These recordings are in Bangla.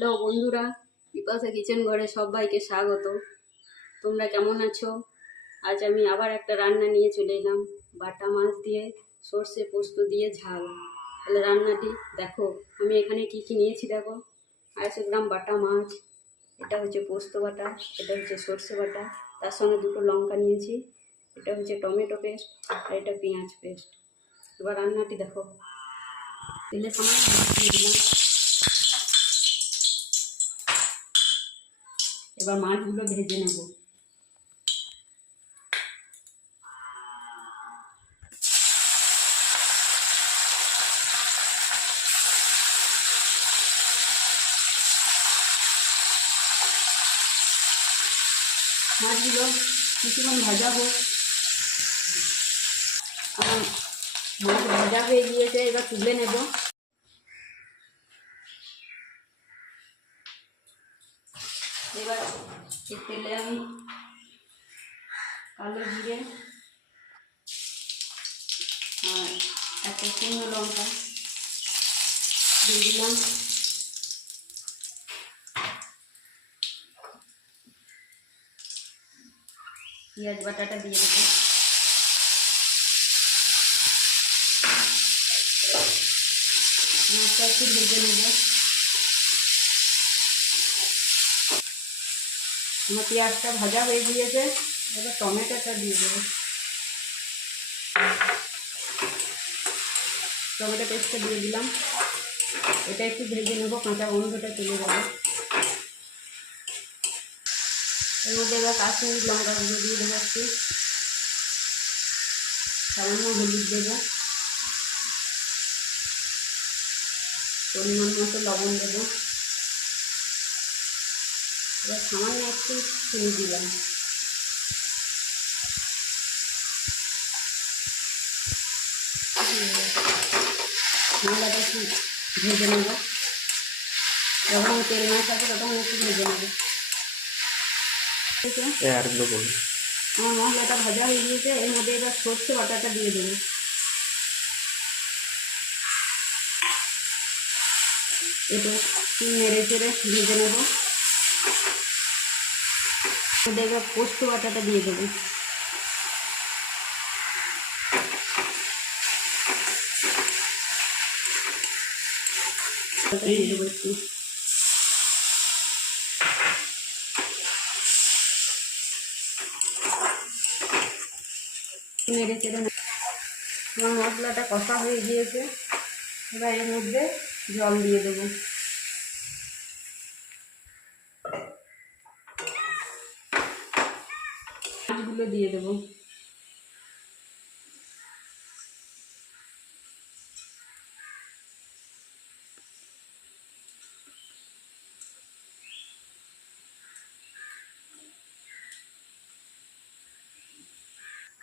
হ্যালো বন্ধুরা, বিপাশা কিচেন ঘরে সবাইকে স্বাগত। তোমরা কেমন আছো? আজ আমি আবার একটা রান্না নিয়ে চলে এলাম, বাটা মাছ দিয়ে সর্ষে পোস্ত দিয়ে ঝাল। তাহলে রান্নাটি দেখো। আমি এখানে কি কি নিয়েছি দেখো। 250 গ্রাম বাটা মাছ, এটা হচ্ছে পোস্ত বাটা, এটা হচ্ছে সর্ষে বাটা, তার সঙ্গে 2টো লঙ্কা নিয়েছি, এটা হচ্ছে টমেটো পেস্ট আর এটা পেঁয়াজ পেস্ট। এবার রান্নাটি দেখো। তেলের সময় দিয়ে দিলাম। এবার মাছগুলো ভেজে নেব। মাছগুলো কিছুক্ষণ ভাজা হোক। আমার মাছ ভাজা হয়ে গিয়েছে, এবার তুলে নেব। এবার তেলে আমি কালো জিরে আর একটা শুকনো লঙ্কা দিয়ে দিলাম। পেঁয়াজ বাটাটা দিয়ে দেবো। মাছটা একটু ভেজে নেব। আমার পেঁয়াজটা ভাজা হয়ে গিয়েছে, এবার টমেটোটা দিয়ে দেবো। টমেটো পেস্টটা দিয়ে দিলাম। এটা একটু ভেজে নেব, কাঁচা গন্ধটা চলে যাবে। এর মধ্যে এবার কাশ্মীরি লঙ্কা গুঁড়ো দিয়ে দেবো, একটু সামান্য হলুদ দেবো, পরিমাণ মতো লবণ দেবো। এবার সামান্য একটু চিনি দিলাম। মশলাটা একটু ভেজে নেব। যখন তেল মাছ আছে তখন একটু ভেজে নেব। ঠিক আছে, আমার মশলাটা ভাজা হয়ে গিয়েছে। এর মধ্যে এবার সর্ষে বাটাটা দিয়ে দেবো। এটা নেড়ে চেড়ে ভেজে নেব। এবার পোস্ত বাটাটা দিয়ে দেবো। দিয়ে দেবো একটু। নেড়ে চেড়ে আমার মশলাটা কষা হয়ে গিয়েছে। এবার এর মধ্যে জল দিয়ে দেবো। মাছগুলো দিয়ে দেবো।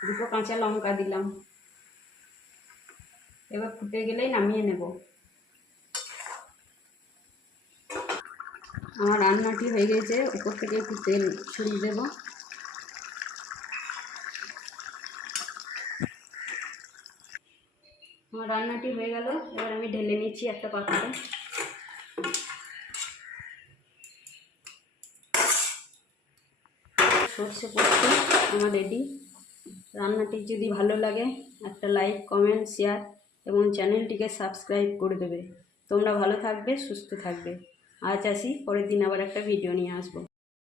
দুটো কাঁচা লঙ্কা দিলাম। এবার ফুটে গেলেই নামিয়ে নেব। আমার রান্নাটি হয়ে গেছে, উপর থেকে একটু তেল ছড়িয়ে দেব। আমার রান্নাটি হয়ে গেল, এবার আমি ঢেলে নিচ্ছি একটা পাত্রে। সর্ষে পোস্ত আমার রেডি। রান্নাটি যদি ভালো লাগে একটা লাইক, কমেন্ট, শেয়ার এবং চ্যানেলটিকে সাবস্ক্রাইব করে দেবে। তোমরা ভালো থাকবে, সুস্থ থাকবে। আজ আসি, পরের দিন আবার একটা ভিডিও নিয়ে আসবো।